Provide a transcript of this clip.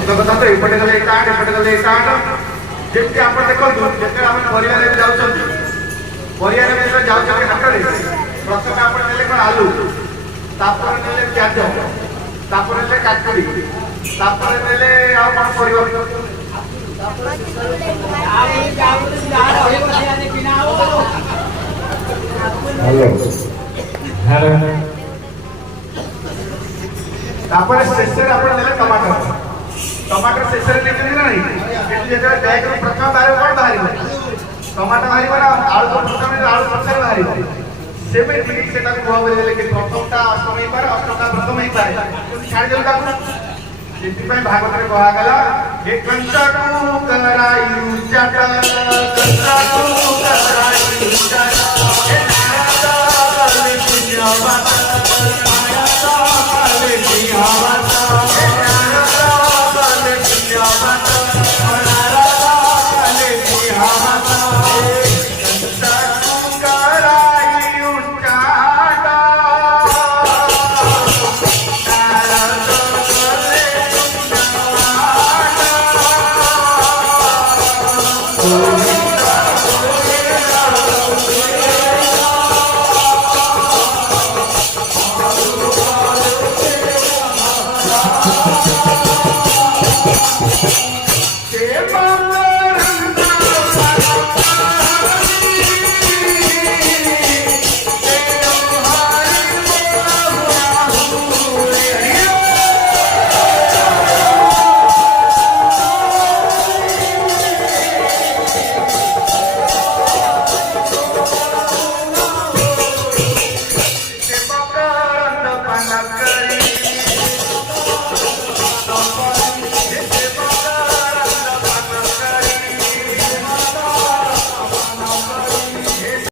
सत कथा तो एपटे गले एक आठ एपटे गले एक आठ जमी आप देखो जिते आम परिवार जाऊँ परिवार में जाऊँ हाट में प्रथम आप कौन आलू तापर ने प्याज तापर ने काकुड़ी तापर ने कौन परिवार तापर शेष टमाटर टमाटर शेष ना बैग प्रथम बाहर कौन बाहर टमाटर बाहर आलू तो प्रथम आलू पचार बाहर सेमेटी सेटा को बोले कि प्रथमटा अष्टम ही पारे अष्टमटा प्रथम ही पारे छाड़ देलु सेति भागवत रे कहा गला हे कंचा को करायु जट कंचा को करायु जट हे नारद लिखिया बात माया साले की आवाज